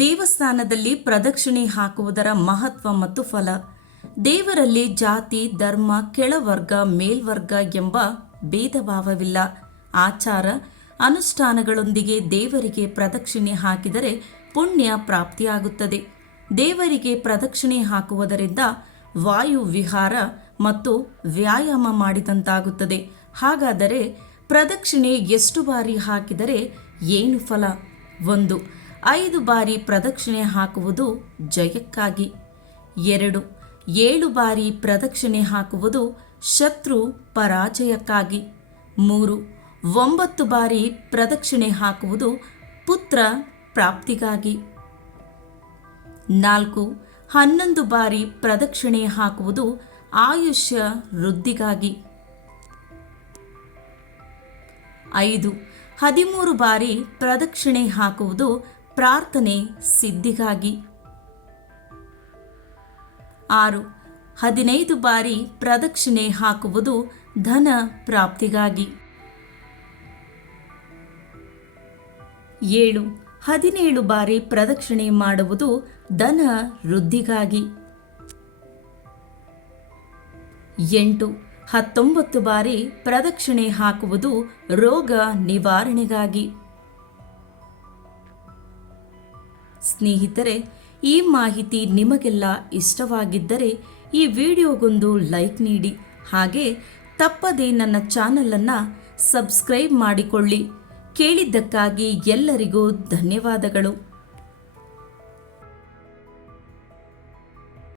ದೇವಸ್ಥಾನದಲ್ಲಿ ಪ್ರದಕ್ಷಿಣೆ ಹಾಕುವುದರ ಮಹತ್ವ ಮತ್ತು ಫಲ. ದೇವರಲ್ಲಿ ಜಾತಿ, ಧರ್ಮ, ಕೆಳವರ್ಗ, ಮೇಲ್ವರ್ಗ ಎಂಬ ಭೇದ ಭಾವವಿಲ್ಲ. ಆಚಾರ ಅನುಷ್ಠಾನಗಳೊಂದಿಗೆ ದೇವರಿಗೆ ಪ್ರದಕ್ಷಿಣೆ ಹಾಕಿದರೆ ಪುಣ್ಯ ಪ್ರಾಪ್ತಿಯಾಗುತ್ತದೆ. ದೇವರಿಗೆ ಪ್ರದಕ್ಷಿಣೆ ಹಾಕುವುದರಿಂದ ವಾಯು ವಿಹಾರ ಮತ್ತು ವ್ಯಾಯಾಮ ಮಾಡಿದಂತಾಗುತ್ತದೆ. ಹಾಗಾದರೆ ಪ್ರದಕ್ಷಿಣೆ ಎಷ್ಟು ಬಾರಿ ಹಾಕಿದರೆ ಏನು ಫಲ? 1. 5 ಬಾರಿ ಪ್ರದಕ್ಷಿಣೆ ಹಾಕುವುದು ಜಯಕ್ಕಾಗಿ. 2. 7 ಬಾರಿ ಪ್ರದಕ್ಷಿಣೆ ಹಾಕುವುದು ಶತ್ರು ಪರಾಜಯಕ್ಕಾಗಿ. 3. 9 ಬಾರಿ ಪ್ರದಕ್ಷಿಣೆ ಹಾಕುವುದು ಪುತ್ರ ಪ್ರಾಪ್ತಿಗಾಗಿ. 4. 11 ಬಾರಿ ಪ್ರದಕ್ಷಿಣೆ ಹಾಕುವುದು ಆಯುಷ್ಯ ವೃದ್ಧಿಗಾಗಿ. 5. 13 ಬಾರಿ ಪ್ರದಕ್ಷಿಣೆ ಹಾಕುವುದು ಪ್ರಾರ್ಥನೆ ಸಿದ್ಧಿಗಾಗಿ. 6. 15 ಬಾರಿ ಪ್ರದಕ್ಷಿಣೆ ಹಾಕುವುದು ಧನ ಪ್ರಾಪ್ತಿಗಾಗಿ. 7. 17 ಬಾರಿ ಪ್ರದಕ್ಷಿಣೆ ಮಾಡುವುದು ಧನ ವೃದ್ಧಿಗಾಗಿ. 8. 19 ಬಾರಿ ಪ್ರದಕ್ಷಿಣೆ ಹಾಕುವುದು ರೋಗ ನಿವಾರಣೆಗಾಗಿ. ಸ್ನೇಹಿತರೆ, ಈ ಮಾಹಿತಿ ನಿಮಗೆಲ್ಲ ಇಷ್ಟವಾಗಿದ್ದರೆ ಈ ವಿಡಿಯೋಗೊಂದು ಲೈಕ್ ನೀಡಿ. ಹಾಗೆ ತಪ್ಪದೇ ನನ್ನ ಚಾನಲನ್ನು ಸಬ್ಸ್ಕ್ರೈಬ್ ಮಾಡಿಕೊಳ್ಳಿ. ಕೇಳಿದ್ದಕ್ಕಾಗಿ ಎಲ್ಲರಿಗೂ ಧನ್ಯವಾದಗಳು.